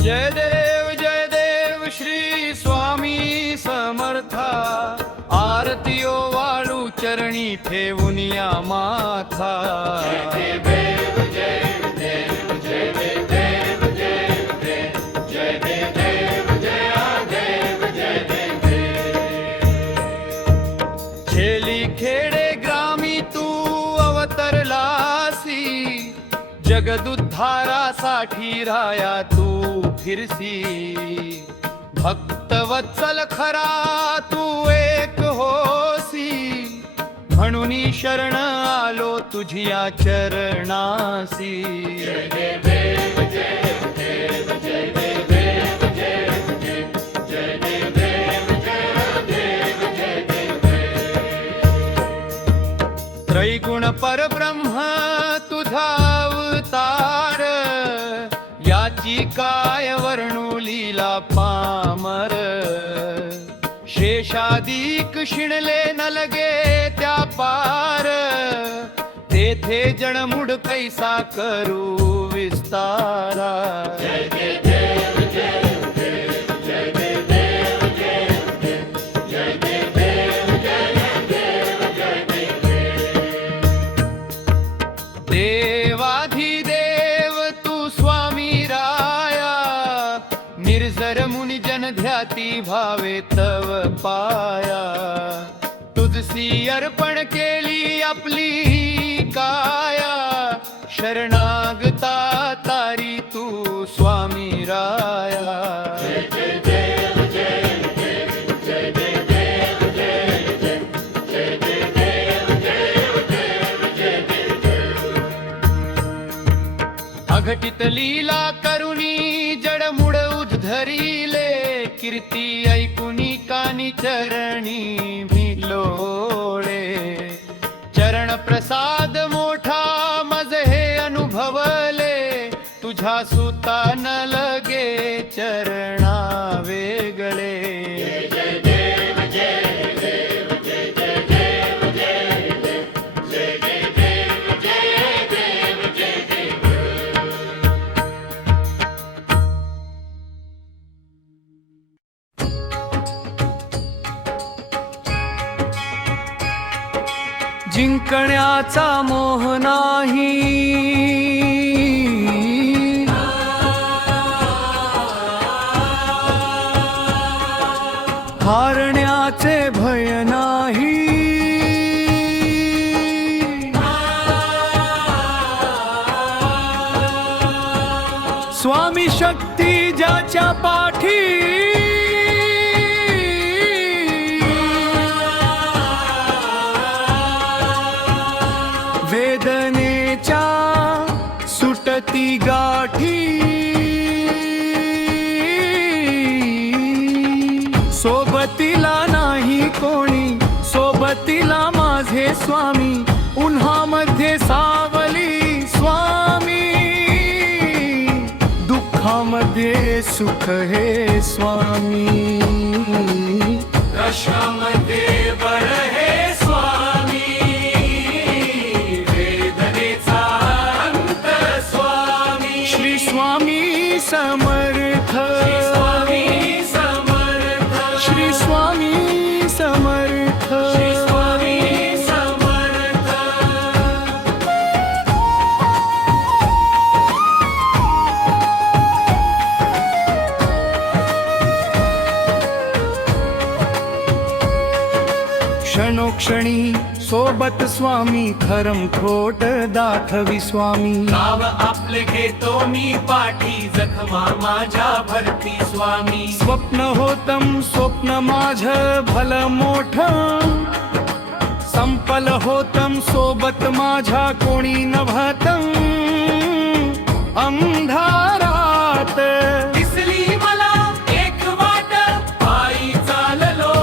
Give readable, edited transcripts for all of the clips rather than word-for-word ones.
जय देव श्री स्वामी समर्था। आरतीयो वाळू चरणी ठेवून या माथा। जय देव जय देव जय देव जय देव जय देव जय देव। छेली खेडे ग्रामी तू अवतरलासी। जगदुद्धारासाठी राया तू फिरसी। भक्तवत्सल खरा तू एक होसी। म्हणून शरण आलो तुझिया चरणासी। जय देव जय देव जय देव जय देव जय देव जय देव। त्रैगुण परब्रह्म तुझा अवतार। याची काय वर्णू लीला पामर। शेषादिक शिणले न लगे त्या पार। तेथे जणमुड कैसा करू विस्तारा। जय देव जय देव जय देव जय देव जय देव। देवाधिदेव तू स्वामी राया। निर्जर मुनि जन ध्याती भावे तव पाया। तुझसी अर्पण केली आपली काया। शरणागता तारी तू स्वामी राया। जय देव जय देव जय देव जय देव। अघटित लीला करुणी जडमुड उद्धरिले। कीर्ती ऐकुनी कानी चरणी भिलोळे। चरण प्रसाद मोठा मज हे अनुभवले। तुझ्या सुता न लगे चरणा वेगळे। जय देव जय देव जय देव जय देव जय देव। जिंकण्याचा मोह नाही। हारण्याचे भय नाही। स्वामी शक्ती ज्याच्या पाठी। वेदनेच्या सुटती गाठी। सोबतीला नाही कोणी सोबतीला माझे स्वामी। उन्हामध्ये सावली स्वामी। दुःखामध्ये सुख हे स्वामी। कशामध्ये बर हे स्वामी। वेदनेचा अंत स्वामी। श्री स्वामी समर्थ। श्री स्वामी समर्थ। श्री स्वामी समर्थ। श्री स्वामी समर्थ। क्षणोक्षणी सोबत स्वामी। खरम खोट दाखवी स्वामी। गाव आपले घेतो मी पाठी। जखमा माझ्या भरती स्वामी। स्वप्न होतम स्वप्न माझ भल मोठ। संपल होतम सोबत माझ्या कोणी नभतम। अंधारात दिसली मला एक वाट। पायी चाललो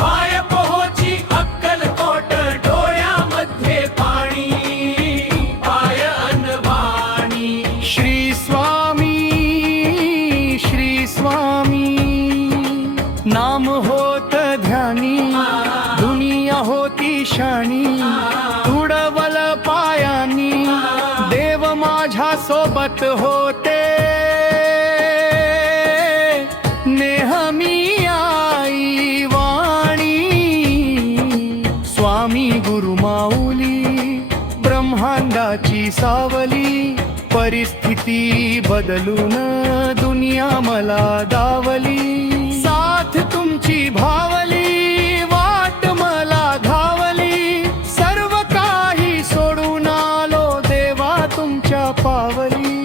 पाय पोहोची अक्कलकोट। डोळ्यामध्ये पाणी पाय अनवाणी। श्री स्वामी श्री स्वामी। नाम होत ध्यानी। दुनिया होती शाणी। तुडवल पायानी। देव माझ्या सोबत होते। ब्रह्मांडाची सावली, परिस्थिती बदलून दुनिया मला दावली. साथ तुमची भावली, वाट मला घावली, सर्व काही सोडून आलो देवा तुमच्या पावली.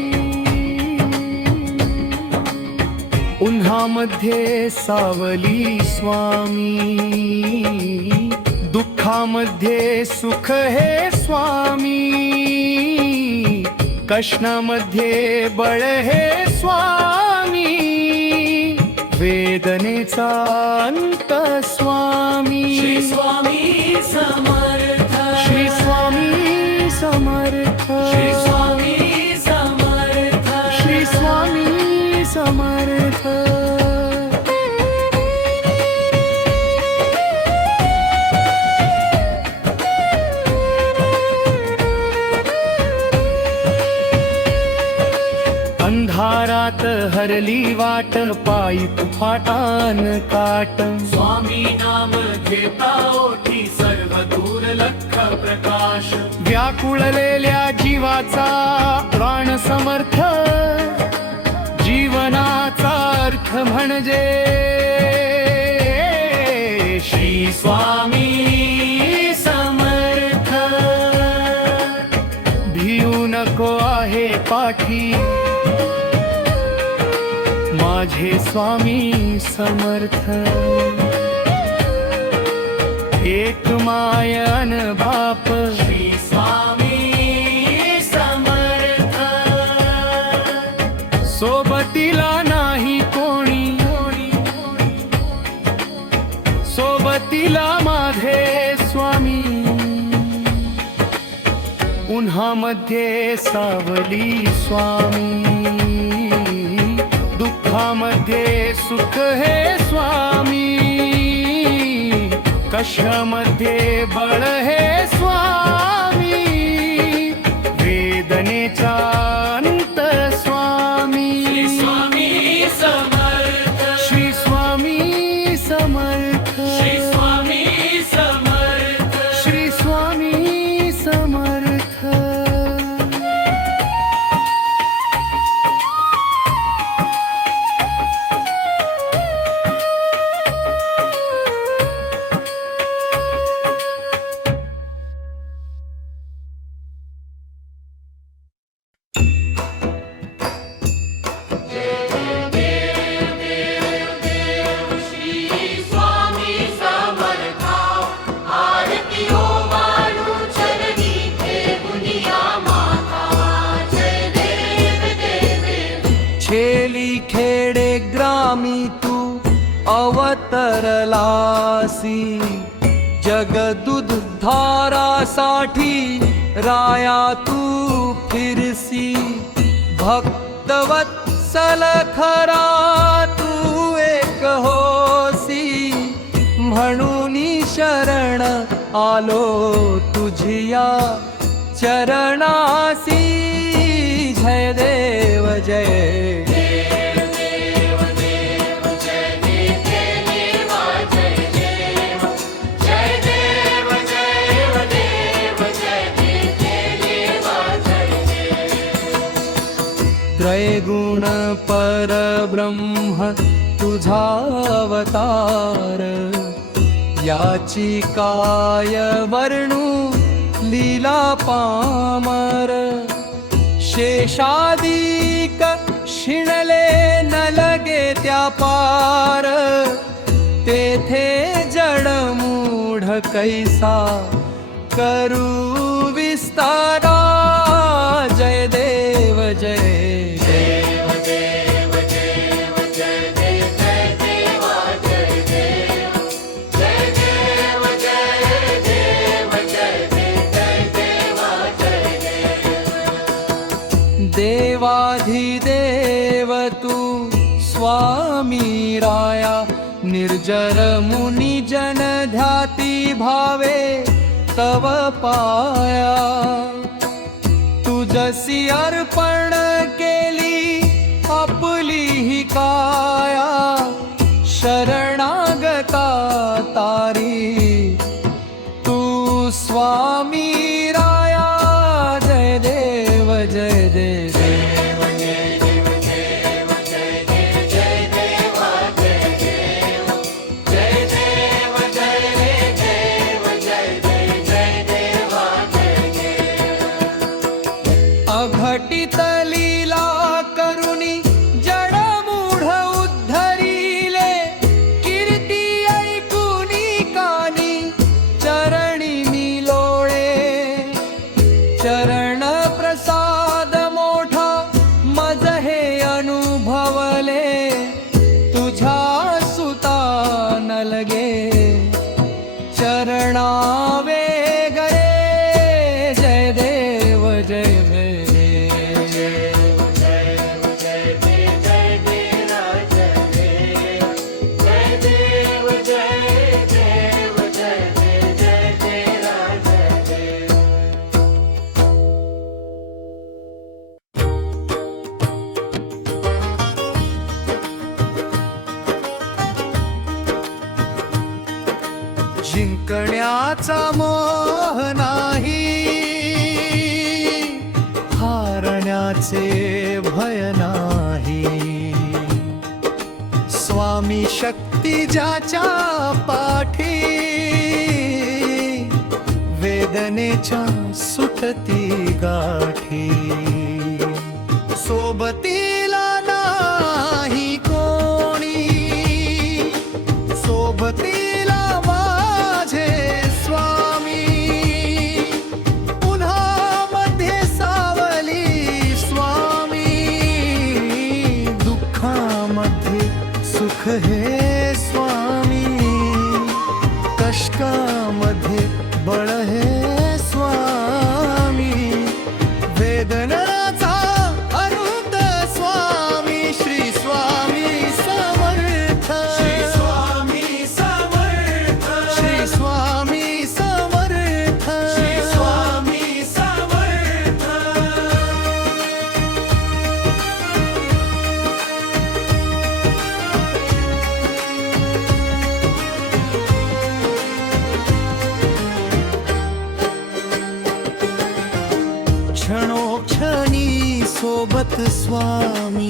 उन्हामध्ये सावली स्वामी, दुःखामध्ये सुख हे स्वामी, कष्णामध्ये बळ हे स्वामी, वेदनेचा अंत स्वामी. श्री स्वामी समर्थ, श्री स्वामी समर्थ, श्री स्वामी समर्थ, श्री स्वामी समर्थ. अंधारात हरली वाट, पायी फाटान काट. स्वामी नाम घेता ओठी, सर्व दूर लख प्रकाश. व्याकुळलेल्या जीवाचा प्राण समर्थ, जीवनाचा अर्थ म्हणजे श्री स्वामी समर्थ. भिऊ नको आहे पाठी, माझे स्वामी समर्थ. एक मायन बाप, श्री स्वामी समर्थ. सोबतीला नाही कोणी, सोबतीला माझे स्वामी. उन्हामध्ये सावली स्वामी, दुःखामध्ये सुख हे स्वामी, कष्टामध्ये बळ हे स्वामी, वेदनेचा अंत स्वामी. श्री स्वामी समर्थ, श्री स्वामी समर्थ, श्री स्वामी समर्थ. श्री स्वामी समर्थ. छेली खेडे ग्रामी तू अवतरलासी, जगदुद्धारासाठी राया तू फिरसी. भक्तवत्सल खरा तू एक होसी, म्हणून शरण आलो तुझिया चरणासी. जय देव जय त्रैगुण परब्रह्म तुझा अवतार. याची काय वर्णू लीला पामर. शेषादिक शिणले न लगे त्या पार, तेथे जडमूढ कैसा करू विस्तारा. जय देव जय देव देव देव जय देव जय देवा जय देव जय देव जय देव जय देव जय देवा जय देव. देवाधिदेव तू स्वामी राया, निर्जर मुनी जन ध्याती भावे तव पाया. तुझसी अर्पण केली आपली ही काया, शरणागता तारी तू स्वामी राया. चरण प्रसाद मोठा मज हे अनुभवले तुझ्या सुता न लगे चरणा वेगळे जय देव जय जिंकण्याचा मोह नाही, हारण्याचे भय नाही. स्वामी शक्ती ज्याच्या पाठी, वेदनेच्या सुटती गाठी. सोबतीला नाही कोणी, सोबतीला माझे स्वामी. उन्हामध्ये सावली स्वामी, दुःखामध्ये सुख हे स्वामी. कष्टामध्ये बळ हे स्वामी. वेदनाचा अनंत स्वामी श्री स्वामी समर्थ. श्री स्वामी समर्थ, श्री स्वामी समर्थ. श्री स्वामी समर्थ. क्षणोक्षणी सोबत स्वामी,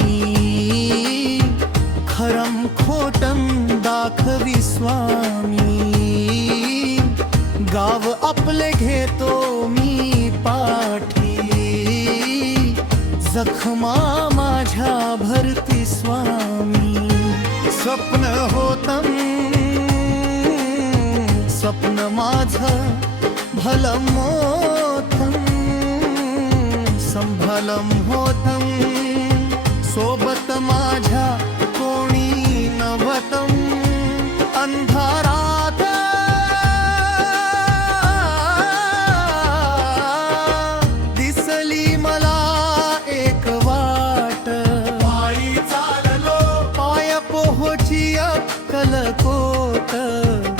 खरम खोटम दाखवी स्वामी. गाव आपले घेतो मी पाठी, जखमा माझ्या भरती स्वामी. स्वप्न होतं, स्वप्न माझं भलं मोठं, संभलम होतं. सोबत माझ्या कोणी नव्हतं. अंधारात दिसली मला एक वाट. पायी चाललो, पाय पोहोची अक्कलकोट.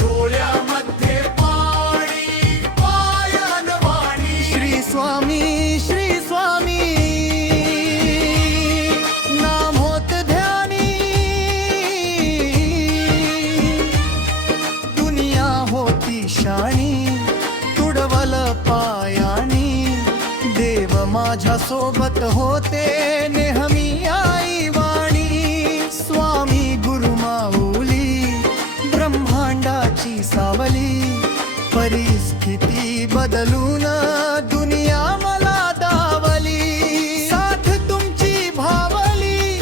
डोळ्यामध्ये पाणी, पायान वाणी. श्री स्वामी श्री स्वामी, नाम होत ध्यानी. दुनिया होती शाणी, तुडवल पायानी. देव माझ्या सोबत होते नेहमी आई वाणी. स्वामी गुरु माऊली, ब्रह्मांडाची सावली. परिस्थिती बदलून दुनिया मला दावली. साथ तुमची भावली,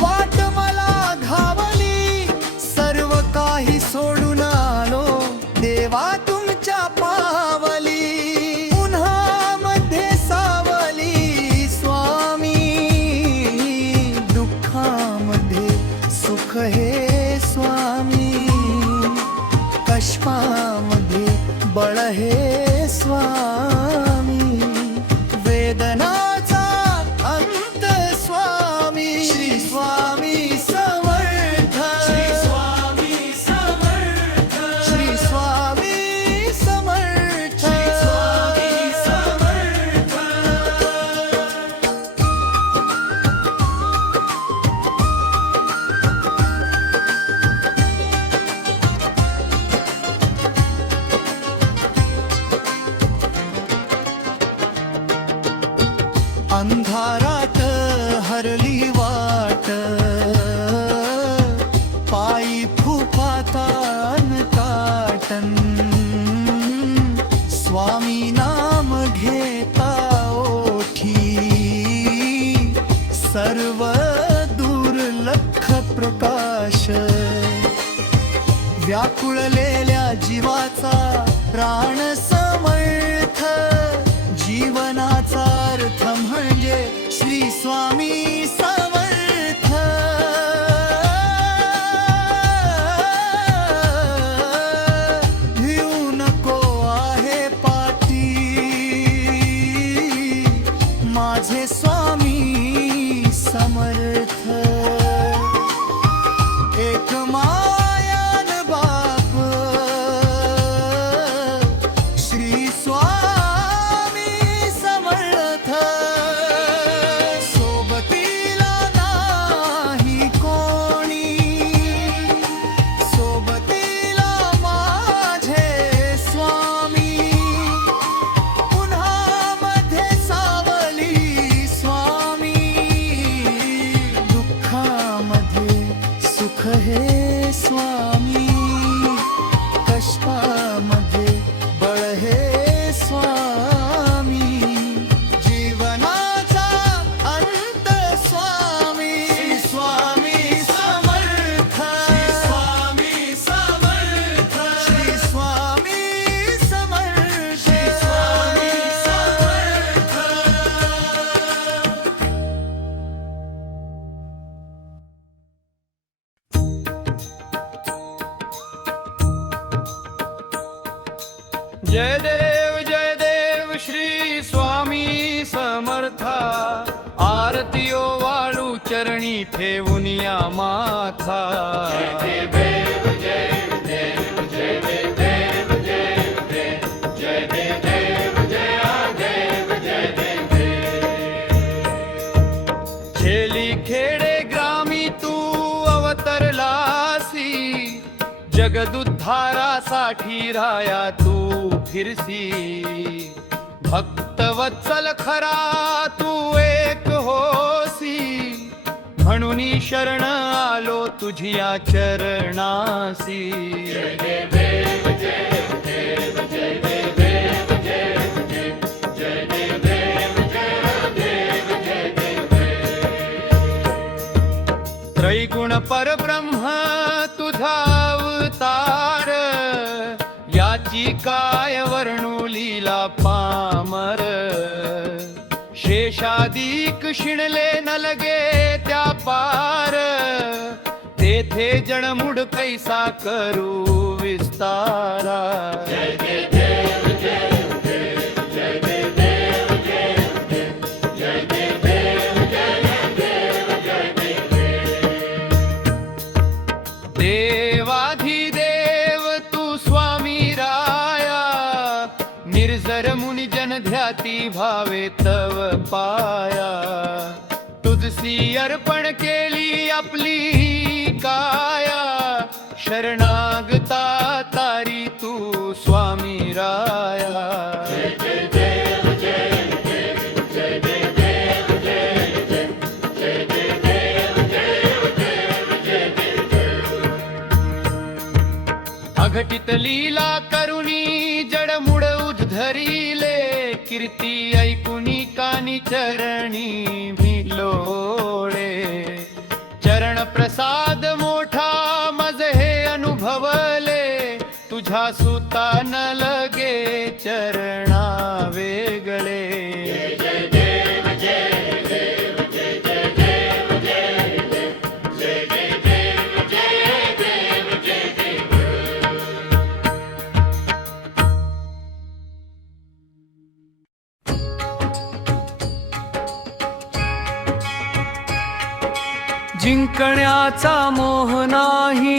वाट मला घावली. सर्व काही सोडून आलो देवा तुमच्या पावली. उन्हामध्ये सावली स्वामी, दुःखामध्ये सुख हे स्वामी. कष्टामध्ये बळ हे स्वामी. वेदनाचा अंत स्वामी श्री स्वामी समर्थ. श्री स्वामी समर्थ, श्री स्वामी समर्थ. श्री स्वामी समर्थ. अंधारात हरली वाट, पायी फुफातान काटन. स्वामी नाम घेता ओठी, सर्व दुर्लक्ष प्रकाश. व्याकुळलेल्या जीवाचा प्राण समर्थ. जीवना श्री स्वामी समर्थ भिऊ नको आहे पाठी माझे स्वामी समर्थ एक मायान बाप श्री स्वामी समर्थ सोबतीला नाही कोणी सोबतीला माझे स्वामी उन्हामध्ये सावली स्वामी दुःखामध्ये सुख हे स्वामी कष्टामध्ये बळ हे स्वामी जीवनाचा अंत स्वामी स्वामी समर्थ स्वामी समर्थ श्री स्वामी समर्थ स्वामी समर्थ जय देव श्री स्वामी समर्था आरतीयो वाळू चरणी ठेवून या माथा खेली खेडे ग्रामी तू अवतरलासी जगदुद्धारासाठी राया तू फिरसी भक्तवत्सल खरा तू एक होसी म्हणून शरण आलो तुझिया चरणासी त्रैगुण परब्रह्म तुझा अवतार याची काय वर्णू लीला पामर शेषादिक शिणले न लगे त्या पार तेथे जणमुड कैसा करू विस्तारा देवाधिदेव तू स्वामी राया निर्जर मुनि जन ध्याती भावे तव पाया तुझसी अर्पण केली आपली काया शरणागता तारी तू स्वामी राया अघटित लीला करुणी जडमुड उद्धरिले कीर्ती ऐकुनी कानी चरणी भिलोळे चरण प्रसाद मोठा मज हे अनुभवले तुझ्या सुता न लगे चरणा वेगळे जिंकण्याचा मोह नाही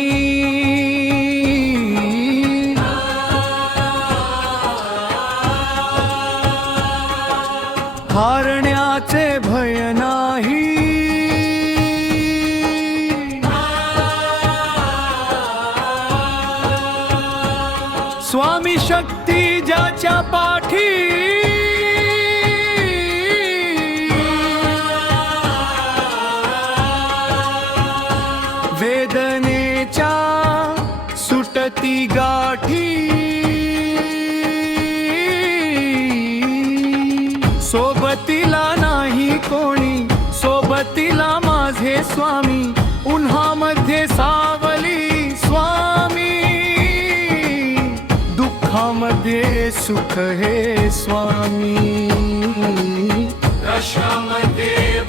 हारण्याचे भय नाही स्वामी शक्ती ज्याच्या पाठी वेदनेच्या सुटती गाठी सोबतीला नाही कोणी सोबतीला माझे स्वामी उन्हामध्ये सावली स्वामी दुःखामध्ये सुख हे स्वामी कशामध्ये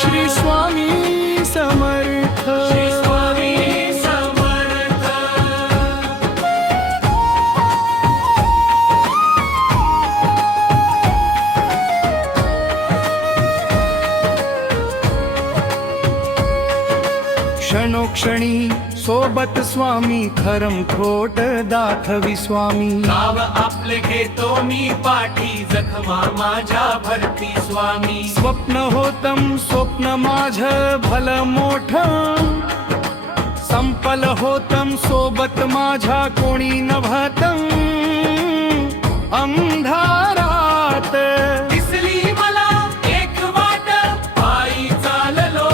श्री स्वामी समर्थ श्री स्वामी समर्थ क्षणोक्षणी सोबत स्वामी खरम खोट दाखवी स्वामी गाव आपले घेतो मी पाठी जखमा माझ्या भरती स्वामी स्वप्न होतम स्वप्न माझ भल मोठ संपल होतम सोबत माझ्या कोणी नभतम अंधारात दिसली मला एक वाट पायी चाललो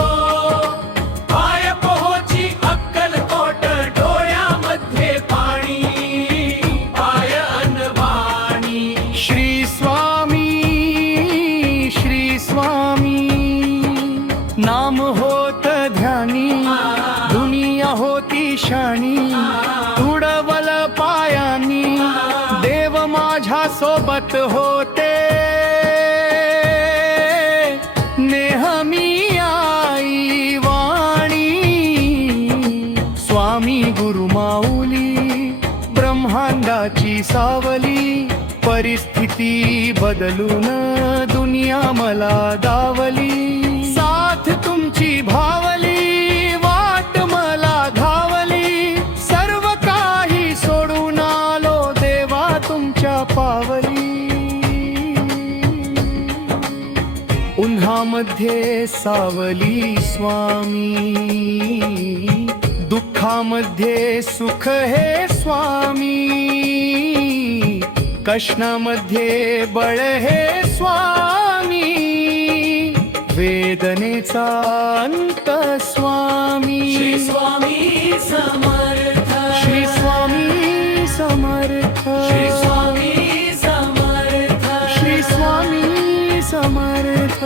पाय पोहोची अक्कलकोट डोळ्यामध्ये पाणी पाय अनवाणी श्री स्वामी नाम होत ध्यानी दुनिया होती शाणी तुडवल पायानी देव माझ्या सोबत होते नेहमी आई वाणी स्वामी गुरु माऊली ब्रह्मांडाची सावली परिस्थिती बदलून दुनिया मला दावली साथ तुमची भावली वाट मला धावली सर्व काही सोडून आलो देवा तुमच्या पावली उन्हामध्ये सावली स्वामी दुःखामध्ये सुख हे स्वामी कष्णामध्ये बळ हे स्वामी वेदनेचा अंत स्वामी श्री स्वामी समर्थ श्री स्वामी समर्थ श्री स्वामी समर्थ श्री स्वामी समर्थ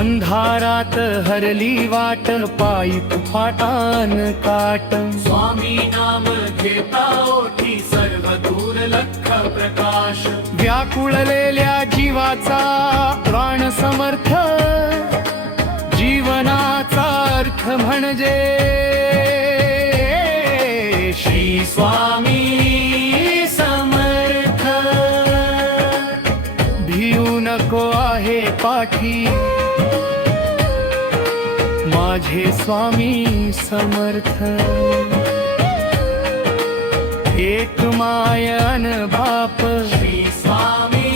अंधारात हरली वाट पायी फाटान काट स्वामी नाम घेता ओठी सर्व दूर लख प्रकाश व्याकुळलेल्या जीवाचा प्राण समर्थ जीवनाचा अर्थ म्हणजे श्री स्वामी समर्थ भिऊ नको आहे पाठी माझे स्वामी समर्थ एक मायन बाप श्री स्वामी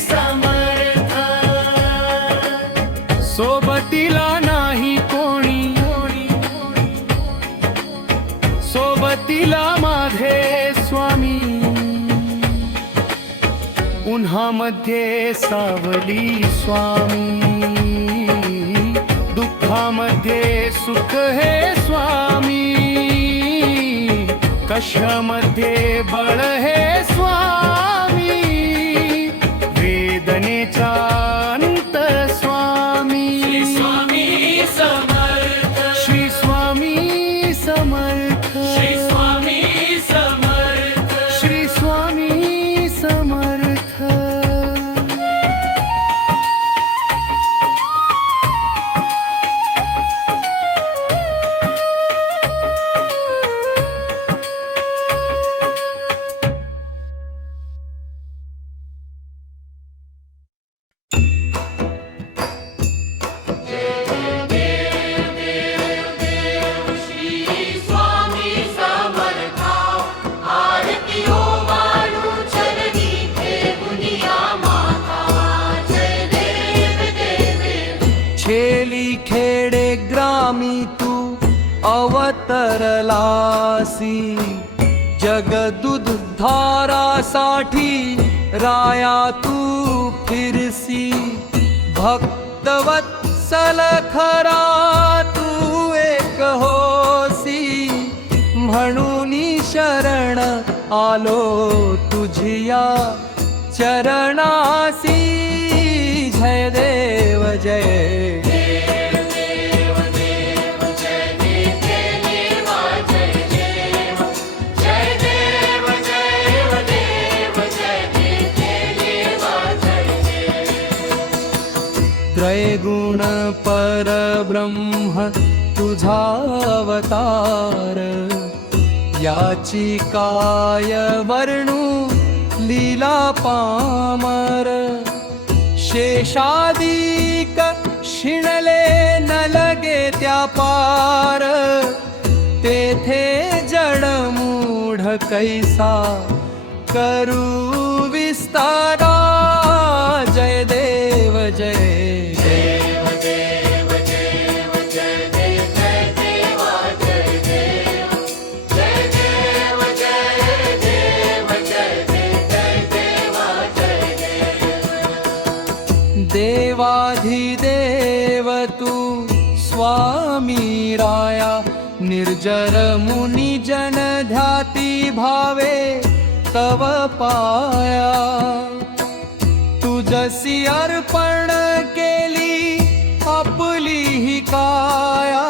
समर्थ सोबतीला नाही कोणी सोबतीला माझे स्वामी उन्हामध्ये सावली स्वामी दुःखामध्ये सुख हे स्वामी कशामध्ये बळ हे स्वामी वेदनेचा अंत स्वामी श्री स्वामी समर्थ श्री स्वामी समर्थ श्री स्वामी समर्थ श्री स्वामी समर्थ छेली खेडे ग्रामी तू अवतरलासी जगदुद्धारासाठी राया तू फिरसी भक्तवत्सल खरा तू एक होसी म्हणून शरण आलो तुझिया चरणासी जय देव जय देव देव देव जय देव निर्गुण परब्रह्म तुझा अवतार, याची काय वर्णू लीला पामर. शेषादिक शिणले न लगे त्या पार, तेथे जडमूढ कैसा करू विस्तारा. जय देव जय देव. देवाधिदेव तू स्वामी राया, निर्जर मुनी जन ध्याती भावे तव पाया. तुझसी अर्पण केली आपली ही काया,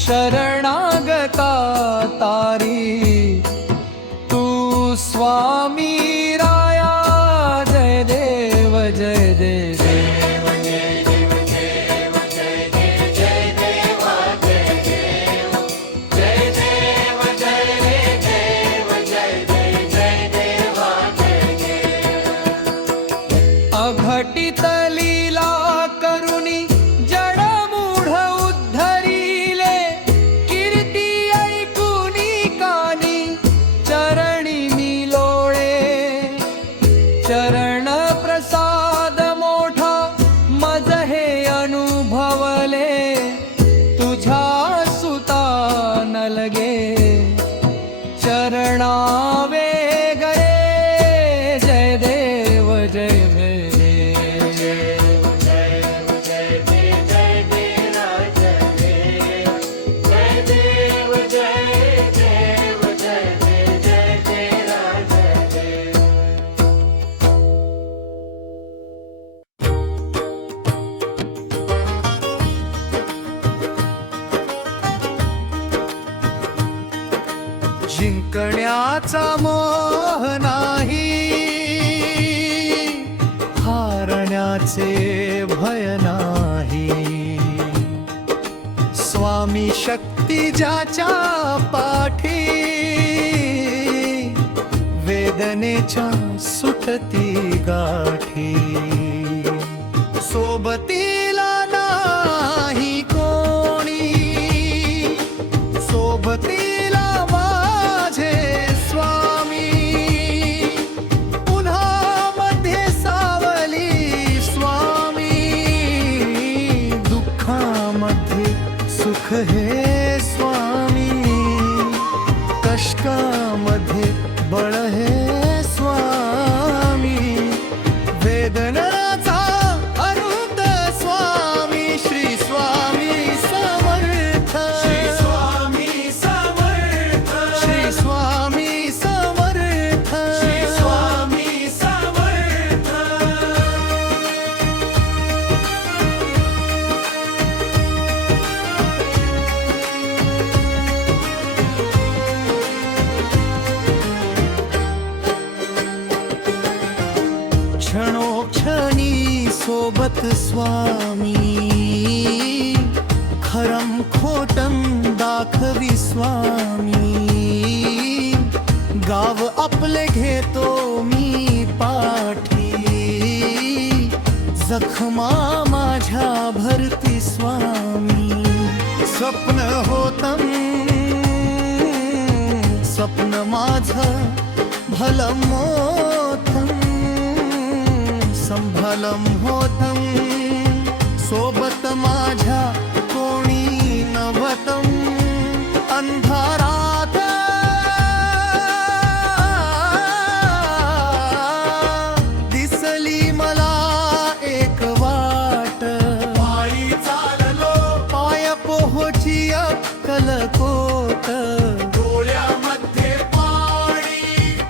शरणागता तारी तू स्वामी राया. जय देव जय देव. अघटित लीला करुणी जडमूढ उद्धरिले, कीर्ती ऐकुनी कानी चरणी मी लोळे. चरण प्रसाद मोठा मज हे अनुभवले, तुझ्या सुता न लगे चरणावे गरे. जय देव जय देव. जिंकण्याचा मोह नाही, हारण्याचे भय नाही. स्वामी शक्ती ज्याच्या पाठी, वेदनेच्या सुटती गाठी. सोबतीला नाही कोणी, सोबतीला सुख हे स्वामी, कष्टामध्ये बळ हे स्वामी. वेदनाचा अनंत स्वामी, श्री स्वामी समर्थ. श्री स्वामी समर्थ. श्री स्वामी समर्थ. श्री स्वामी समर्थ. क्षणोक्षणी सोबत स्वामी, खरम खोटम दाखवी स्वामी. गाव आपले घेतो मी पाठी, जखमा माझ्या भरती स्वामी. स्वप्न होतं स्वप्न माझं भलं मोठं, संभलं होतं सोबत माझ्या कोणी नव्हतं. अंधारात दिसली मला एक वाट, पायी चाललो पाय पोहोची अक्कलकोट. डोळ्यामध्ये पाणी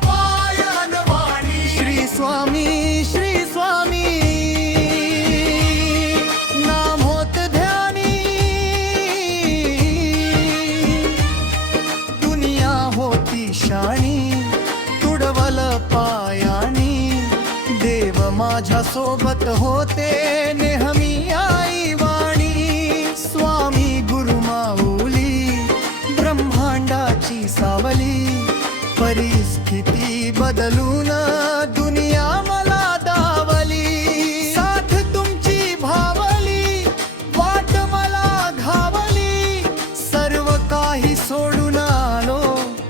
पायन वाणी, श्री स्वामी श्री स्वामी नाम होत ध्यानी. दुनिया होती शाणी, तुडवल पायानी. देव माझ्या सोबत होते नेहमी. परिस्थिती बदलून दुनिया मला दावली, साथ तुमची भावली, वाट मला घावली, सर्व काही सोडून आलो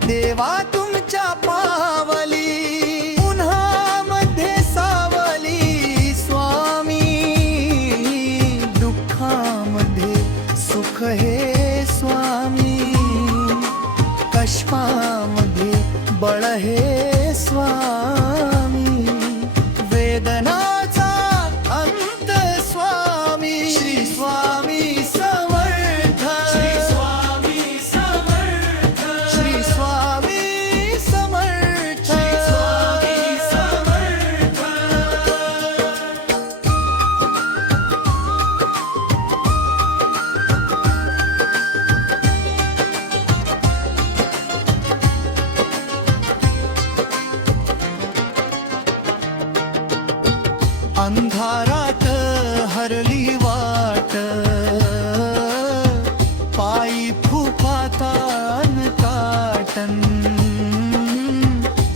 देवा तुमच्या पावली, उन्हामध्ये सावली स्वामी, दुःखामध्ये सुख हे स्वामी, कष्टामध्ये बळ हे स्वामी, वेदनाचा अंत स्वामी, श्री स्वामी समर्थ, श्री स्वामी समर्थ, श्री स्वामी समर्थ, श्री स्वामी समर्थ. अंधारात हरली वाट, पायी फुफातान काटन,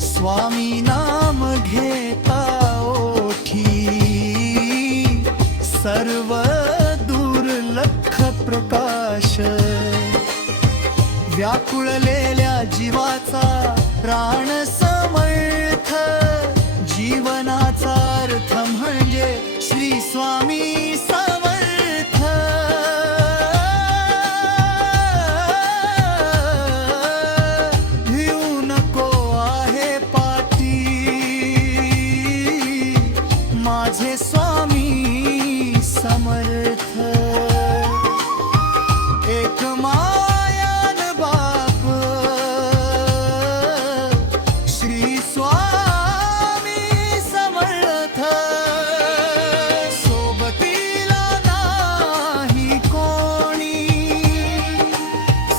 स्वामी नाम घेता ओठी, सर्व दुर्लक्ष प्रकाश, व्याकुळलेल्या जीवाचा प्राण समर्थ, जीवनाचा अर्थ म्हणजे श्री स्वामी समर्थ, भिऊ नको आहे पाठी, माझे स्वामी समर्थ, एक मायान बाप, श्री स्वामी समर्थ, सोबतीला नाही कोणी,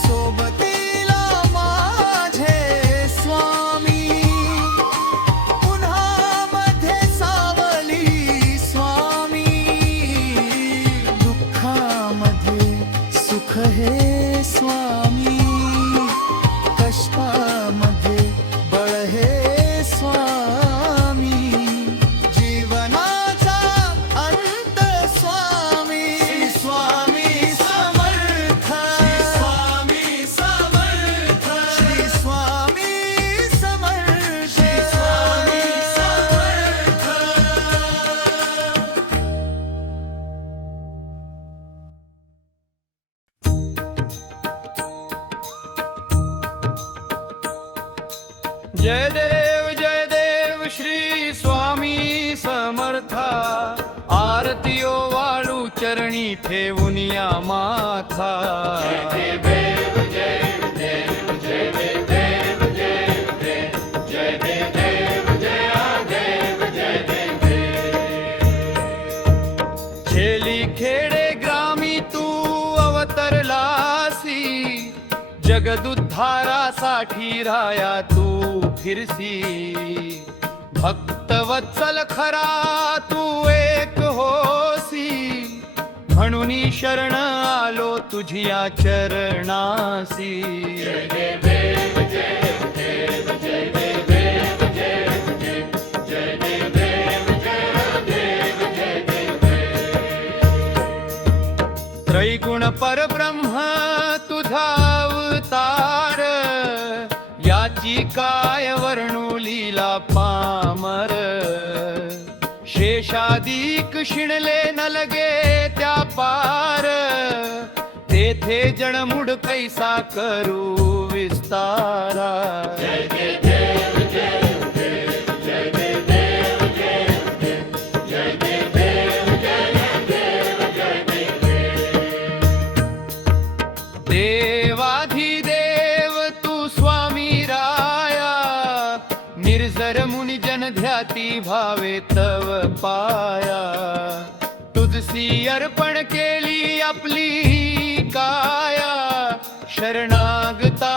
सोबतीला माझे स्वामी, उन्हामध्ये सावली स्वामी, दुःखामध्ये सुख हे स्वामी, कष्टामध्ये बळ हे स्वामी, जीवनाचा अंत स्वामी, स्वामी समर्थ, श्री स्वामी समर्थ, श्री स्वामी समर्थ, श्री स्वामी समर्थ. जय देव श्री स्वामी समर्था, आरतीयो वाळू चरणी ठेवून या माथा, खेली खेडे ग्रामी तू अवतरलासी, जगदुद्धारासाठी राया तू फिरसी, भक्तवत्सल खरा तू एक होसी, म्हणून शरण आलो तुझिया चरणासी. त्रैगुण परब्रह्म तुझा अवतार, याची काय वर्णू लीला पामर, शेषादिक शिणले न लगे त्या पार, तेथे जणमुड कैसा करू विस्तारा. देवाधिदेव तू स्वामी राया, निर्जर मुनी जन ध्याती भावे तव पाया, तुझसी अर्पण केली आपली काया, शरणागता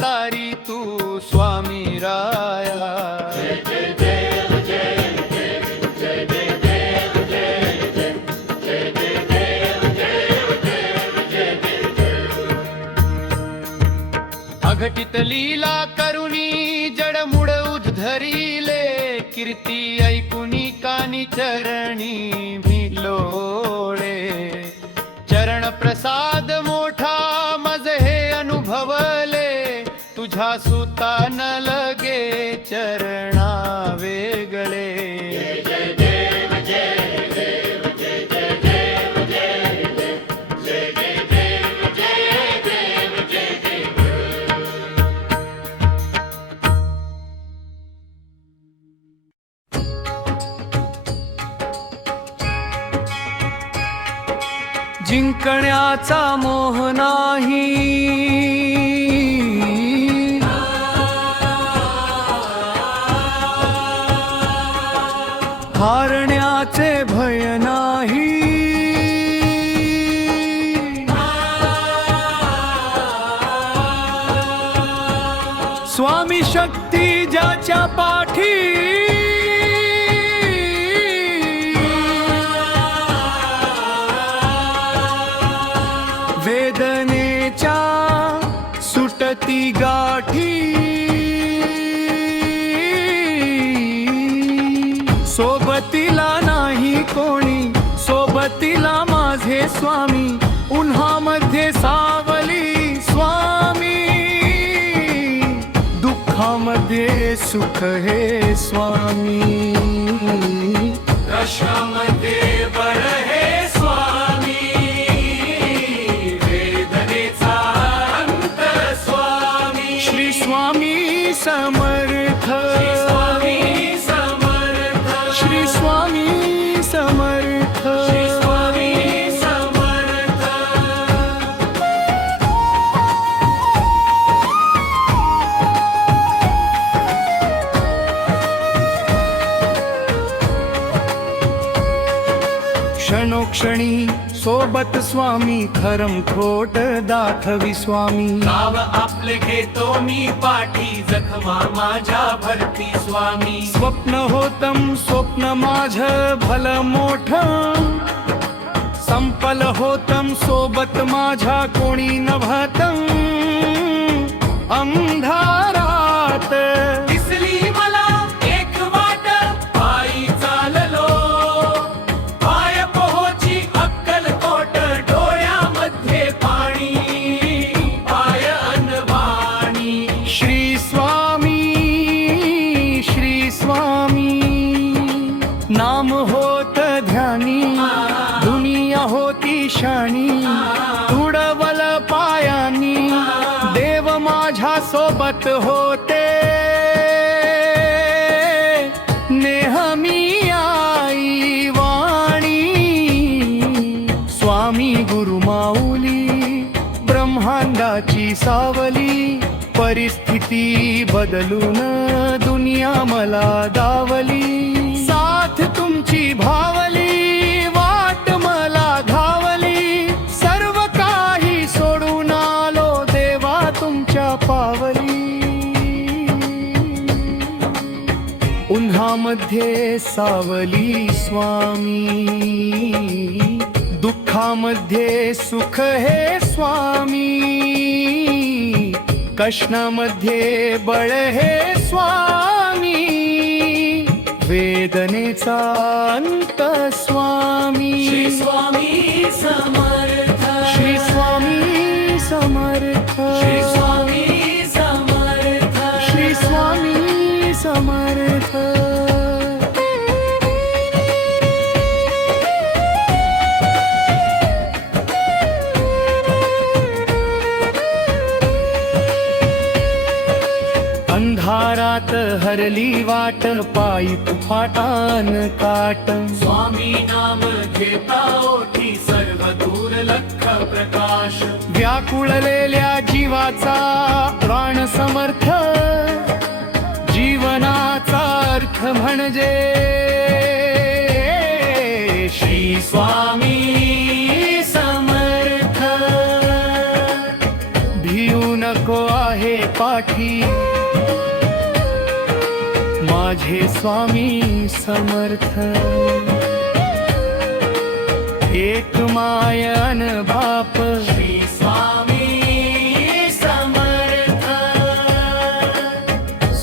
तारी तू स्वामी राया. अघटित लीला करुणी जड धरिले कीर्ती ऐकुनी कानी चरणी भिलोळे चरण प्रसाद मोठा मज हे अनुभवले तुझ्या सुता न लगे चरणा वेगळे जिंकण्याचा मोह नाही, हारण्याचे भय नाही, स्वामी शक्ती ज्याच्या पाठी वेदनेच्या सुटती गाठी सोबतीला नाही कोणी सोबतीला माझे स्वामी उन्हामध्ये सावली स्वामी दुःखामध्ये सुख हे स्वामी कशामध्ये बळ हे स्वामी वेदनेचा अंत स्वामी श्री स्वामी समर्थ स्वामी समर्थ श्री स्वामी समर्थ श्री स्वामी समर्थ क्षणोक्षणी सोबत स्वामी खरम खोट दाखवी स्वामी गाव आपले घेतो मी पाठी जखमा माझ्या भरती स्वामी स्वप्न होतम स्वप्न माझ भल मोठ संपल होतम सोबत माझ्या कोणी नभतम अंधारात दिसली मला एक वाट पायी चाललो पाय पोहोची अक्कलकोट डोळ्यामध्ये पाणी पाय अनवाणी श्री स्वामी नाम होत ध्यानी दुनिया होती शानी तुडवल पायानी देव माझ्या सोबत होते नेहमी आई वाणी स्वामी गुरु माऊली ब्रह्मांडाची सावली परिस्थिती बदलून दुनिया मला दावली साथ तुमची भावली वाट मला घावली सर्व काही सोडून आलो देवा तुमच्या पावली उन्हामध्ये सावली स्वामी दुःखामध्ये सुख हे स्वामी कष्णामध्ये बळ हे स्वामी वेदनेचा अंत स्वामी श्री स्वामी समर्थ श्री स्वामी समर्थ श्री स्वामी समर्थ श्री स्वामी समर्थ अंधारात हरली वाट पायी फाटान काट स्वामी नाम घेता ओठी सर्व दूर लख प्रकाश व्याकुळलेल्या जीवाचा प्राण समर्थ जीवनाचा अर्थ म्हणजे श्री स्वामी समर्थ भिऊ नको आहे पाठी माझे स्वामी समर्थ एक मायन बाप श्री स्वामी समर्थ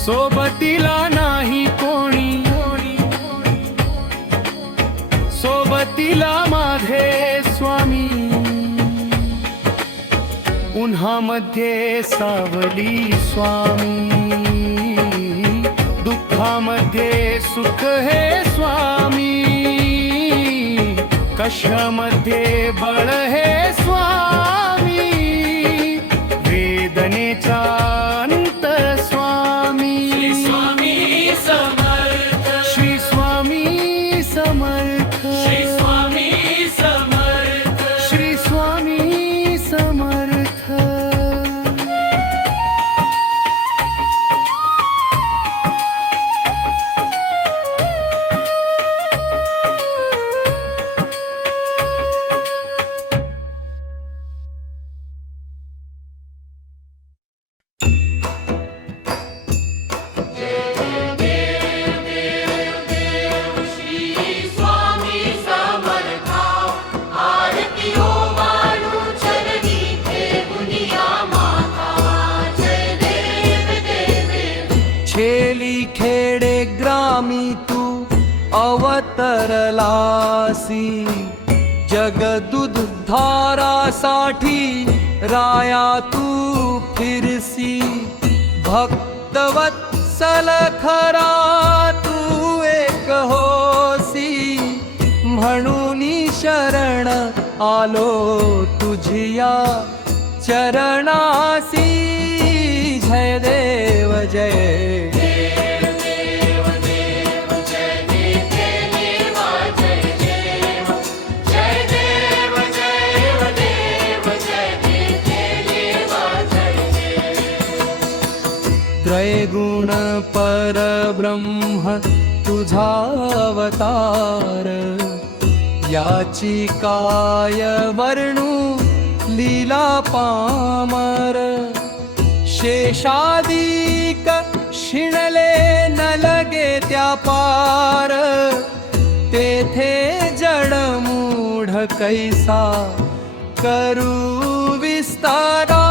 सोबतीला नाही नीला माझे स्वामी, उन्हामध्ये सावली स्वामी, दुःखामध्ये सुख हे स्वामी, कशामध्ये बळ हे स्वामी, वेदनेचा अंत स्वामी. श्री स्वामी समर्थ, श्री स्वामी समर्थ, श्री स्वामी समर्थ, श्री स्वामी समर्थ. छेली खेडे ग्रामी तू अवतरलासी, जगदुद्धारासाठी राया तू फिरसी. भक्तवत्सल खरा तू एक होसी, म्हणून शरण आलो तुझिया चरणासी. जय देव जय त्रैगुण परब्रह्म तुझा अवतार, याची काय वर्णू लीला पामर. शेषादिक शिणले न लगे त्या पार, तेथे जडमूढ कैसा करू विस्तारा.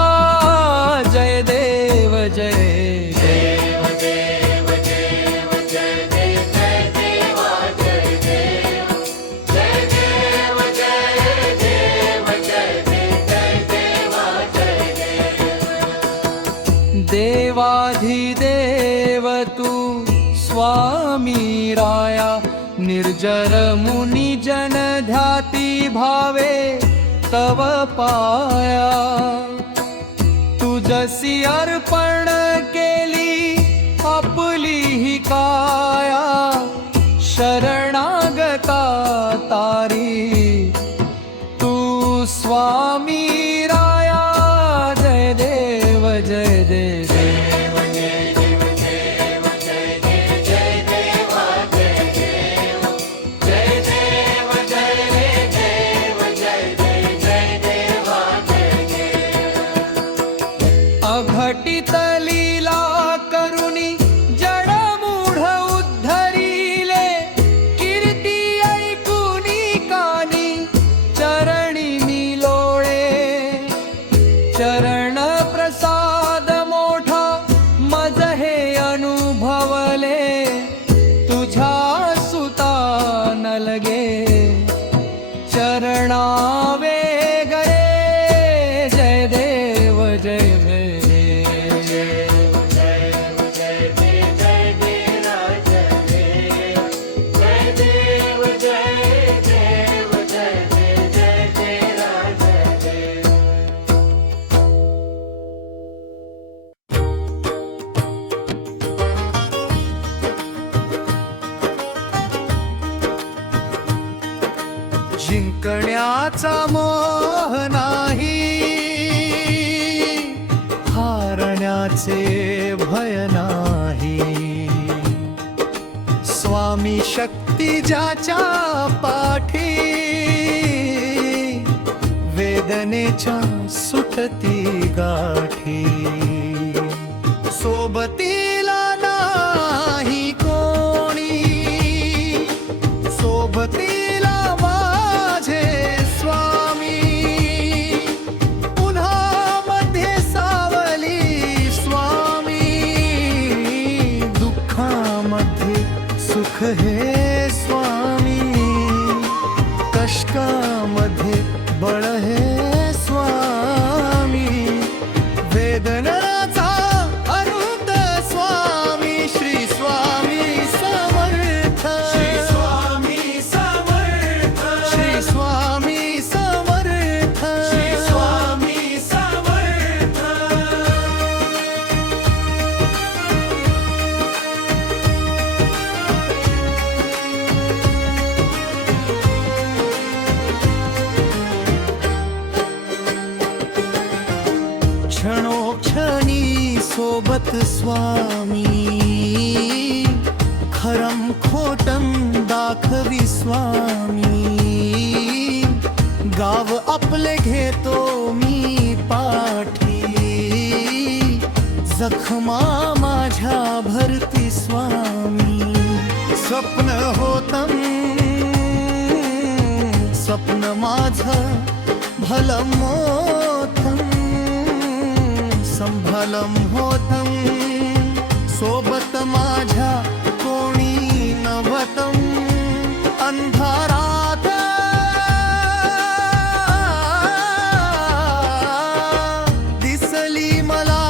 जय देव जय देव देव देव जय देव जय देवा जय देव जय देव जय देव जय देव जय देवा जय देव. देवाधिदेव तू स्वामी राया, निर्जर मुनी जन ध्याती भावे तव पाया. तुझसी अर्पण केली आपली ही काया, शरणागता तारी तू स्वामी राया. जय देव जय देव अघटित लीला करुणी जडमूढ उद्धरिले, कीर्ती ऐकुनी कानी चरणी मी लोळे. चरण प्रसाद मोठा मज हे अनुभवले, तुझ्या सुता न लगे चरणावे गए. जय देव जय जिंकण्याचा मोह नाही, हारण्याचे भय नाही. स्वामी शक्ती ज्याच्या पाठी, वेदनेच्या सुटती गाठी. सोबतीला नाही कोणी, सोबतीला माझे स्वामी. उन्हामध्ये सावली स्वामी, दुःखामध्ये सुख हे स्वामी. सोबत स्वामी खरम खोटम दाखवी स्वामी गाव आपले घेतो मी पाठी जखमा माझ्या भरती स्वामी स्वप्न होतं स्वप्न माझं भलं मोठं संभलं होतं सोबत माझ्या कोणी नव्हतं अंधारात दिसली मला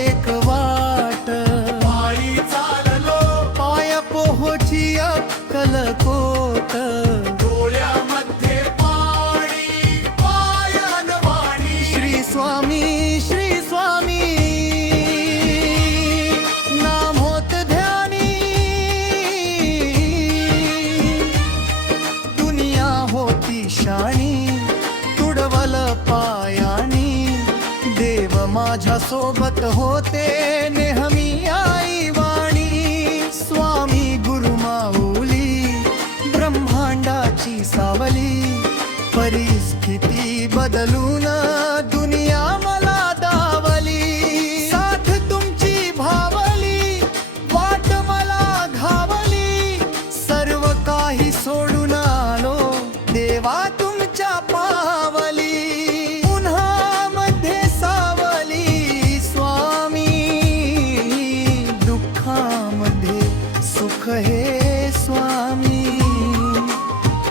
एक वाट पायी चाललो पाय पोहोची अक्कलकोट डोळ्यामध्ये पाणी पायनवाणी श्री स्वामी नाम होत ध्यानी दुनिया होती शाणी तुडवल पायानी देव माझ्या सोबत होते नेहमी आई वाणी स्वामी गुरु माऊली ब्रह्मांडाची सावली परिस्थिती बदलून दुनिया मला दावली साथ तुमची भावली वाट मला घावली सर्व काही सोडून आलो देवा तुमच्या पावली उन्हामध्ये सावली स्वामी दुःखामध्ये सुख हे स्वामी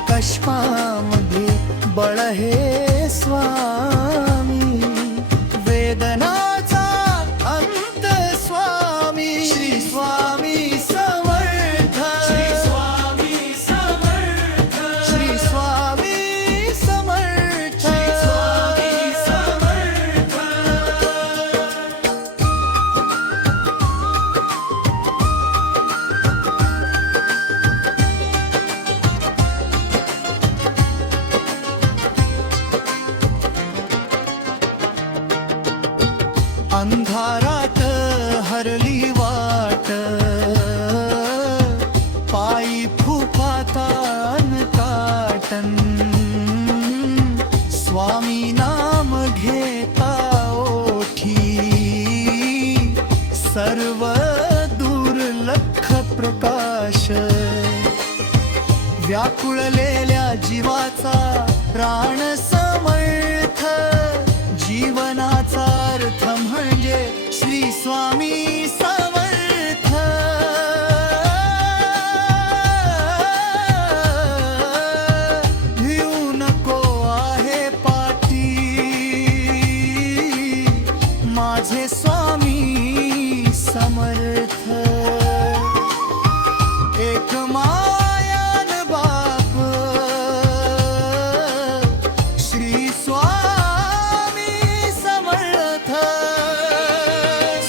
कष्टामध्ये बळ हे स्वामी वेदनाचा अंत स्वामी श्री स्वामी समर्थ श्री स्वामी समर्थ श्री स्वामी समर्थ श्री स्वामी समर्थ अंधारात हरली वाट पायी फुफातान काटन स्वामी नाम घेता ओठी सर्व दुर्लक्ष प्रकाश व्याकुळलेल्या जीवाचा प्राण समर्थ जीवनाचा अर्थ म्हणजे श्री स्वामी समर्थ भिऊ नको आहे पाठी माझे स्वामी समर्थ एक मायान बाप श्री स्वामी समर्थ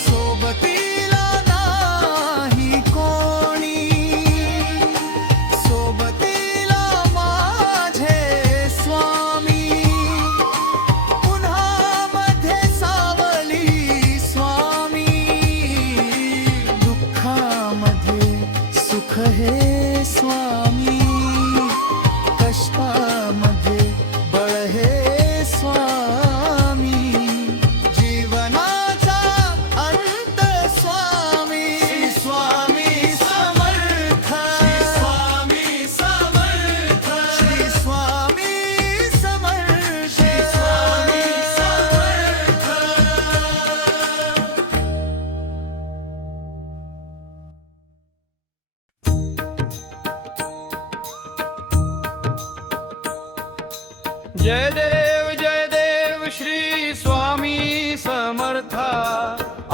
सोबतीला नाही कोणी सोबतीला माझे स्वामी उन्हामध्ये सावली स्वामी दुःखामध्ये सुख हे स्वामी कष्टामध्ये बळ हे स्वामी जीवनाचा अंत स्वामी स्वामी समर्थ स्वामी समर्थ श्री स्वामी समर्थ स्वामी समर्थ जय देव श्री स्वामी समर्था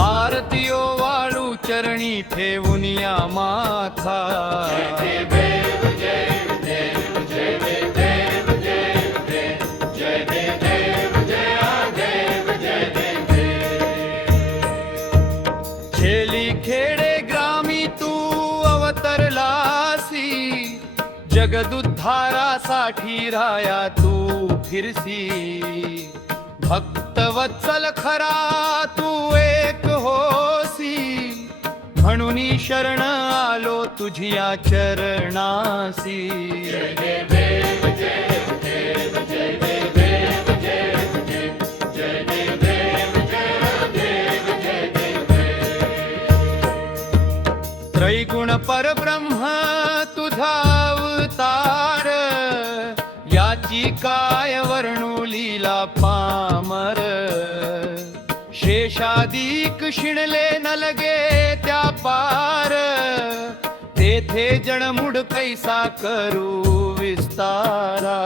आरतीयो वाळू चरणी ठेवून या माथा खेली खेडे ग्रामी तू अवतरलासी जगदुद्धारासाठी राया तू फिरसी भक्त वत्सल खरा तू एक हो म्हणून शरण आलो तुझिया चरणासी. त्रैगुण परब्रह्म तुझा अवतार, याची काय वर्णू लीला पामर. शेषादिक शिणले न लगे त्या पार, तेथे जणमुड कैसा करू विस्तारा.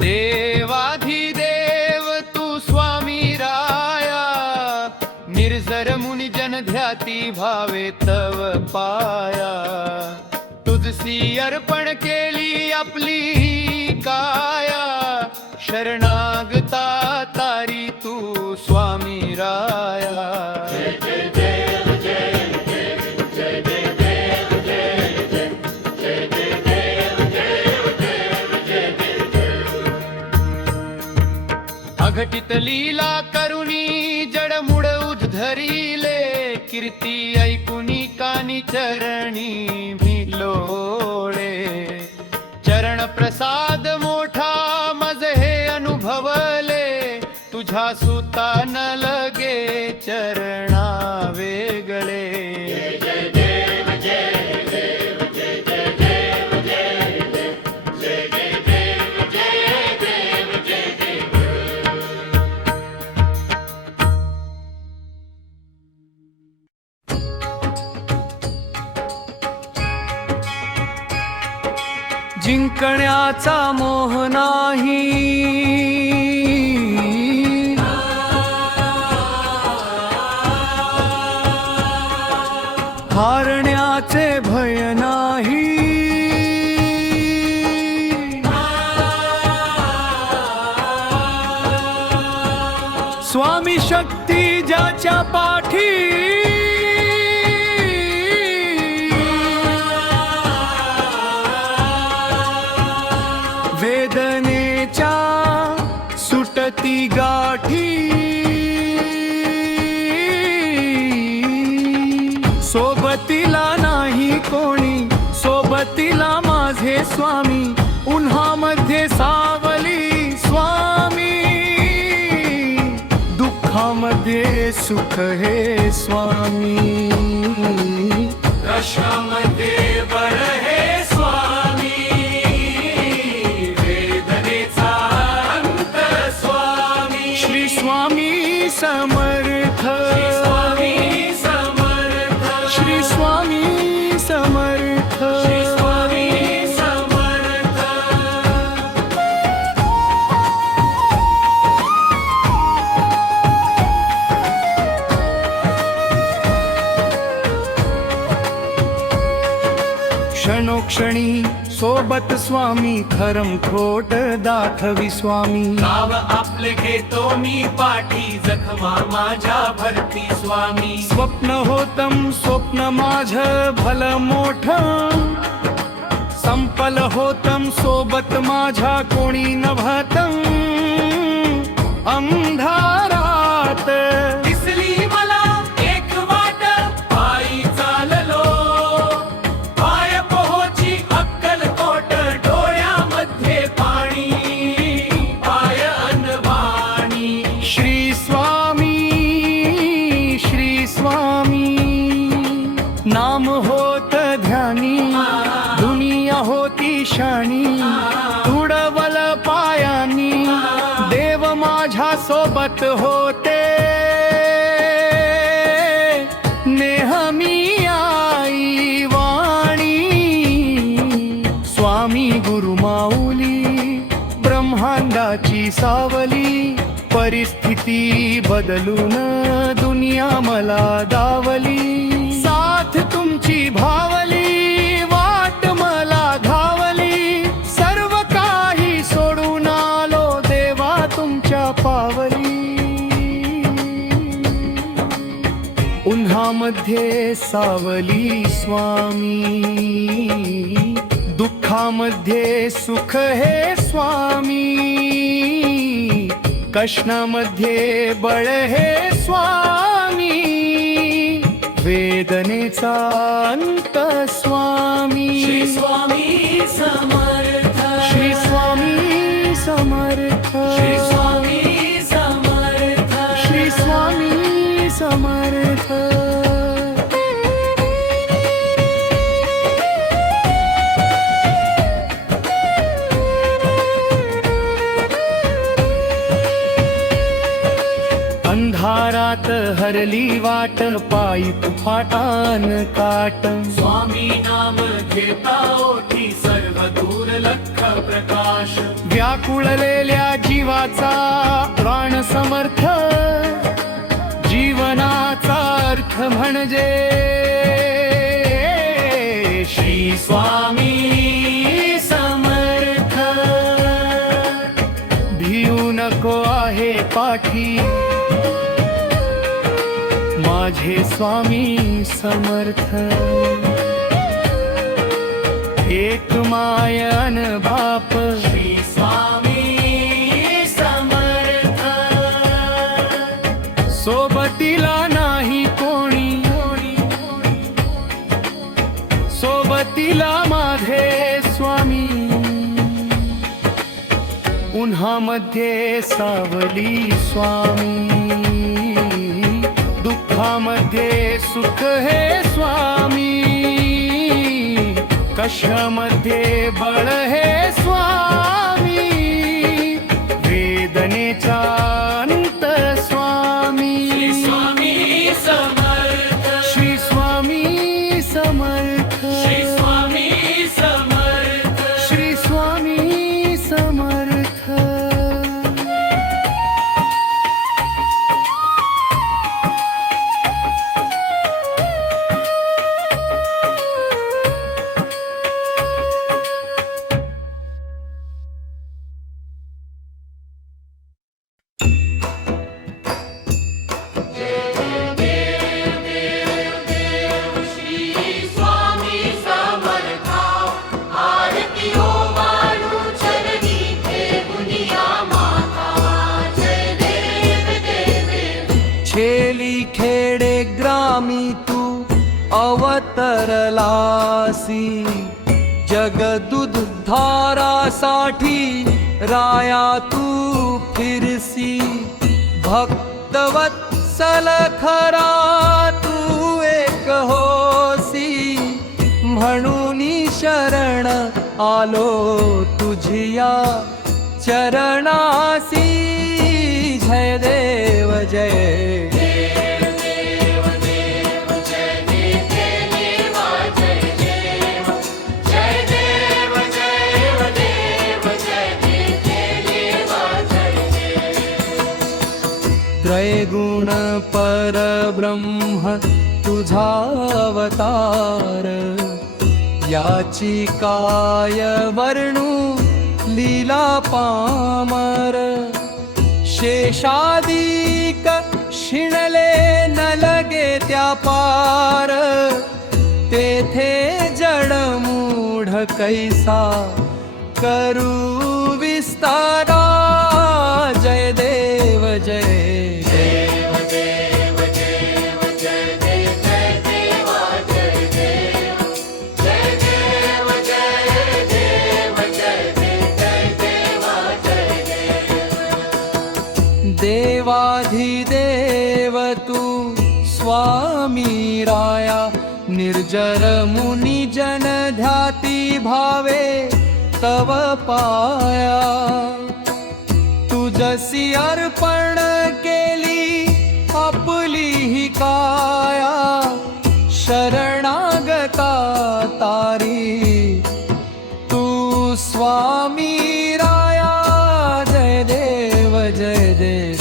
देवाधिदेव तू स्वामी राया, निर्जर मुनी जन ध्याती भावे तव पाया. तुझसी अर्पण केली आपली काया, शरणागता तारी तू स्वामी राया. अघटित लीला करुणी जडमुड उद्धरिले, कीर्ती ऐकुनी कानी चरणी भिलोळे. चरण प्रसाद मोठा मज हे अनुभवले, तुझ्या सुता न लगे चरणा वेगळे. जिंकण्याचा मोह नाही, हारण्याचे भय नाही. स्वामी शक्ती ज्याच्या पाठी, वेदनेच्या सुटती गाठी. सोबतीला नाही कोणी, सोबतीला माझे स्वामी. उन्हामध्ये सावली स्वामी, दुःखामध्ये सुख हे स्वामी. कशामध्ये बर हे स्वामी, वेदनेचा अंत स्वामी. श्री स्वामी समर्थ, स्वामी समर्थ, श्री स्वामी समर्थ. स्वामी समर्थ. क्षणोक्षणी सोबत स्वामी, खरम खोट दाखवी स्वामी. नाव आपले घेतो मी पाठी, जखमा माझ्या भरती स्वामी. स्वप्न होतम स्वप्न माझं भलं मोठं, संपल होतम सोबत माझ्या कोणी नभतम. अंधारात दिसली मला एक वाट, पायी चाललो पाय पोहोची अक्कलकोट. डोळ्यामध्ये पाणी, पाय अनवाणी. श्री स्वामी, श्री स्वामी. नाम होत ध्यानी, दुनिया होती शाणी. तुडवल पायानी, देव माझ्या सोबत होते. नेहमी आई वाणी, स्वामी गुरु माऊली. ब्रह्मांडाची सावली, परिस्थिती बदलून दुनिया मला दावली. साथ तुमची भावली, वाट मला घावली. सर्व काही सोडून आलो देवा तुमच्या पावली. उन्हामध्ये सावली स्वामी, दुःखा दुःखामध्ये सुख हे स्वामी, कष्णामध्ये बळ हे स्वामी, वेदनेचा अंत स्वामी. श्री स्वामी समर्थ, श्री स्वामी समर्थ, श्री स्वामी समर्थ, श्री स्वामी समर्थ. अंधारात हरली वाट, पायी फाटान काट. स्वामी नाम घेता ओठी, सर्व दूर लख प्रकाश. व्याकुळलेल्या जीवाचा प्राण समर्थ, जीवनाचा अर्थ म्हणजे श्री स्वामी समर्थ. भिऊ नको आहे पाठी, माझे स्वामी समर्थ. एक मायन बाप, श्री स्वामी समर्थ. सोबतीला नाही कोणी, सोबतीला माझे स्वामी. उन्हामध्ये सावली स्वामी, दुःखामध्ये सुख हे स्वामी, कष्टामध्ये बळ हे स्वामी, वेदनेचा अंत स्वामी. श्री स्वामी समर्थ, श्री स्वामी समर्थ, श्री स्वामी समर्थ. श्री स्वामी समर्थ. छेली खेडे ग्रामी तू अवतरलासी, जगदुद्धारासाठी राया तू फिरसी. भक्तवत्सल खरा तू एक होसी, म्हणून शरण आलो तुझिया चरणासी. जय देव जय त्रैगुण परब्रह्म तुझा अवतार, याची काय वर्णू लीला पामर. शेषादिक शिणले न लगे त्या पार, तेथे जडमूढ कैसा करू विस्तारा. जय देव जय देवाधिदेव तू स्वामी राया. निर्जर मुनी जन ध्याती भावे तव पाया. तुझसी अर्पण केली आपली ही काया, शरणागता तारी तू स्वामी राया. जय देव जय देव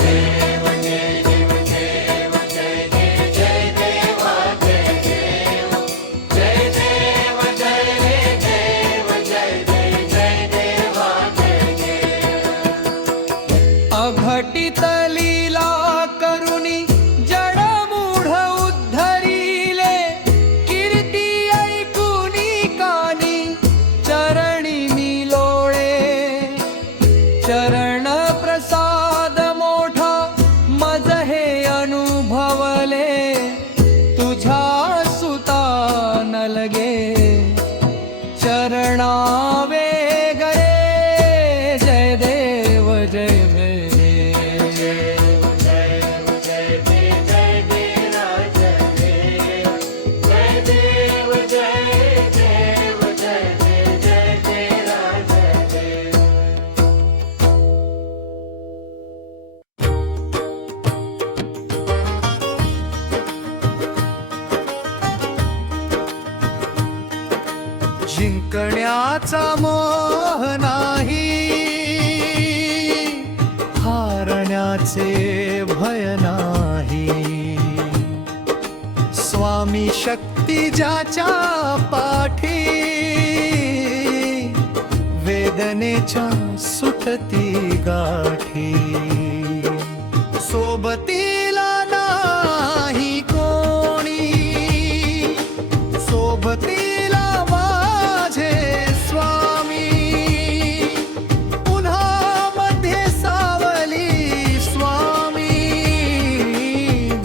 अघटित लीला करुणी जडमूढ उद्धरिले. कीर्ती ऐकुनी कानी चरणी चरणावे गरे जय देव जय जिंकण्याचा मोह नाही, हारण्याचे भय नाही. स्वामी शक्ती ज्याच्या पाठी, वेदनेच्या सुटती गाठी. सोबतीला नाही कोणी, सोबतीला माझे स्वामी. उन्हामध्ये सावली स्वामी,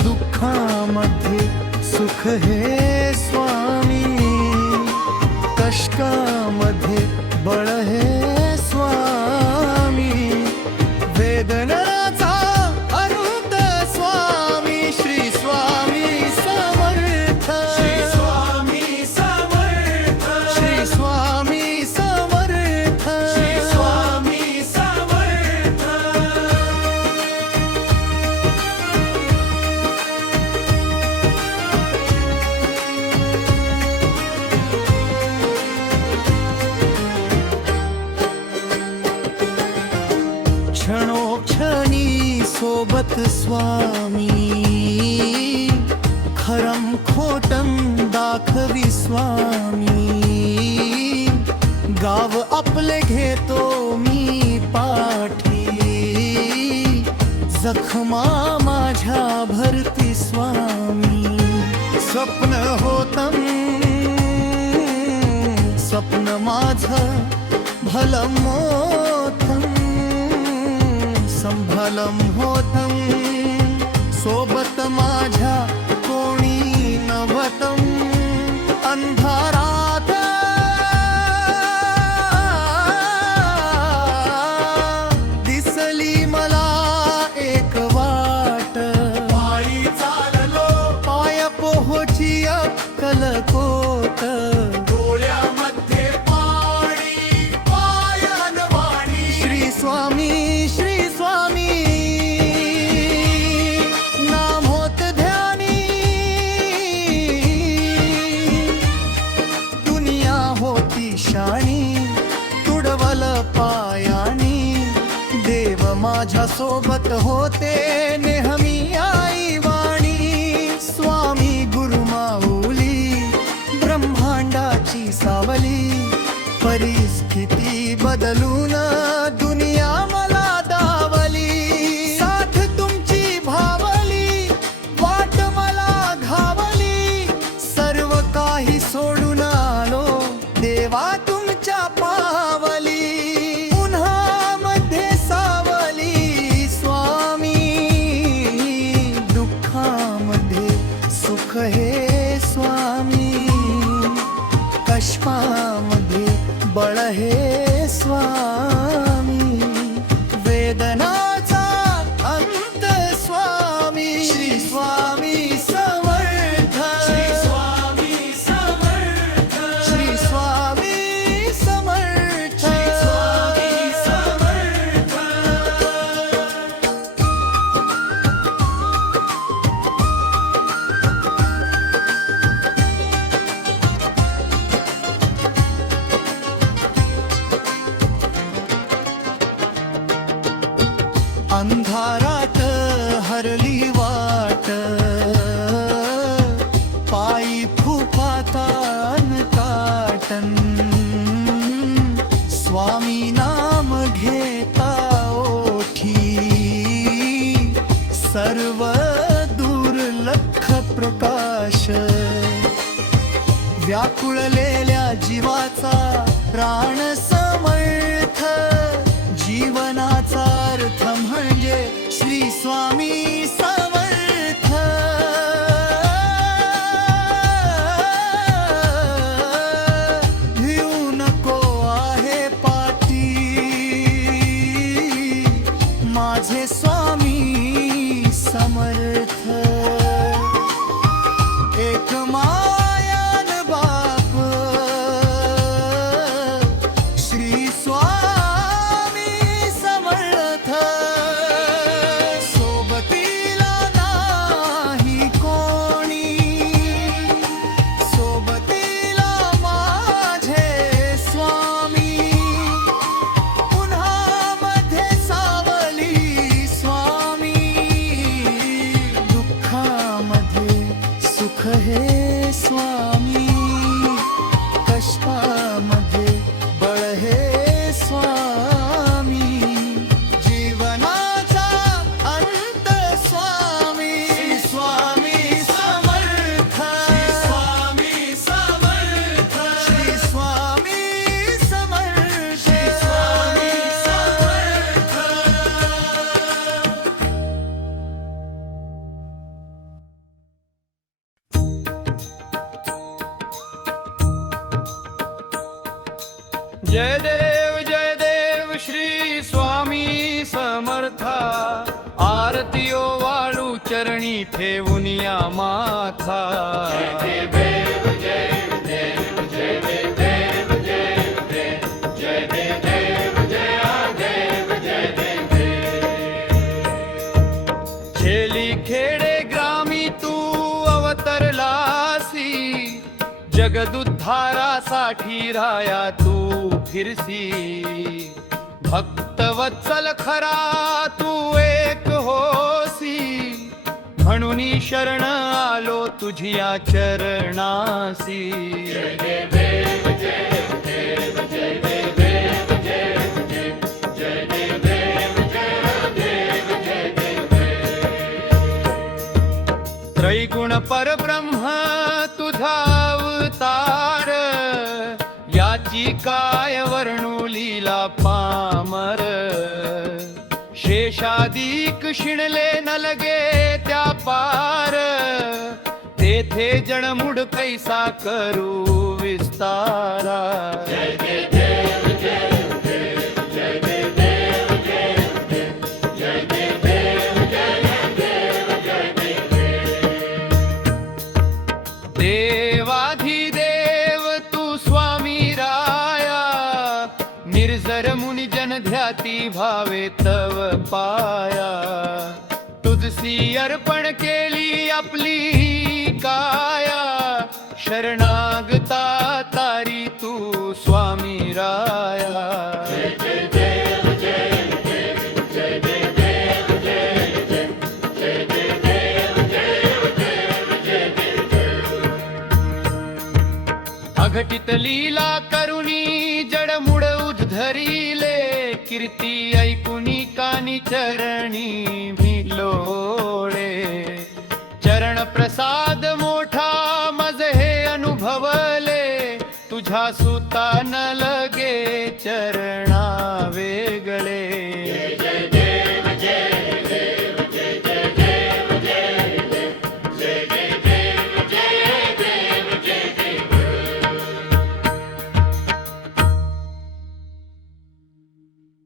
दुःखामध्ये सुख हे स्वामी. कष्टामध्ये बळ हे स्वामी. वेदनाचा अनंत स्वामी श्री स्वामी समर्थ. श्री स्वामी समर्थ, श्री स्वामी समर्थ. श्री स्वामी समर्थ. क्षणोक्षणी सोबत स्वामी, खरम खोटम दाखवी स्वामी. गाव आपले घेतो मी पाठी, जखमा माझ्या भरती स्वामी. स्वप्न होतं, स्वप्न माझं भलं मोठं, संभलम होतं. सोबत माझ्या कोणी नव्हतं. अंधारात दिसली मला एक वाट. पायी चाललो, पाय पोहोची अक्कलकोट. डोळ्यामध्ये पाणी, पायान वाणी. श्री स्वामी श्री स्वामी, नाम होत ध्यानी. दुनिया होती शाणी, तुडवल पायानी. देव माझ्या सोबत होते नेहमी आई वाणी. स्वामी गुरु माऊली, ब्रह्मांडाची सावली. परिस्थिती बदलून दुनिया मला दावली. साथ तुमची भावली, वाट मला घावली. सर्व काही सोडून आलो देवा तुमच्या पावली. उन्हामध्ये सावली स्वामी, दुःखामध्ये सुख हे स्वामी. कष्टामध्ये बळ हे स्वामी. वेदनाचा अंत स्वामी श्री स्वामी समर्थ. श्री स्वामी समर्थ, श्री स्वामी समर्थ. श्री स्वामी समर्थ. अंधारात हरली वाट, पायी फुफातान काटन. स्वामी नाम घेता ओठी, सर्व दुर्लक्ष प्रकाश. व्याकुळलेल्या जीवाचा प्राण समर्थ. जीवनाचा अर्थ म्हणजे श्री स्वामी समर्थ. जय देव श्री स्वामी समर्था आरतीयो वाळू चरणी ठेवून या माथा छेली खेडे ग्रामी तू अवतरलासी जगदुद्धारासाठी राया तू फिरसी भक्त वत्सल खरा तू एक होसी म्हणून शरण आलो तुझिया चरणासी त्रैगुण परब्रह्म तुझा अवतार याची काय वर्णू लीला पामर शेषादिक शिणले न लगे त्या पार तेथे जणमुड कैसा करू विस्तारा देवाधिदेव तू स्वामी राया निर्जर मुनी जन ध्याती भावे तव पाया तुझसी अर्पण केली आपली ही काया शरणागता तारी तू स्वामी राया अघटित लीला करुणी जडमुड उद्धरिले कीर्ती ऐकुनी कानी चरणी भिलोळे चरण प्रसाद मोठा मज हे अनुभवले तुझ्या सुता न लगे चरणा वेगळे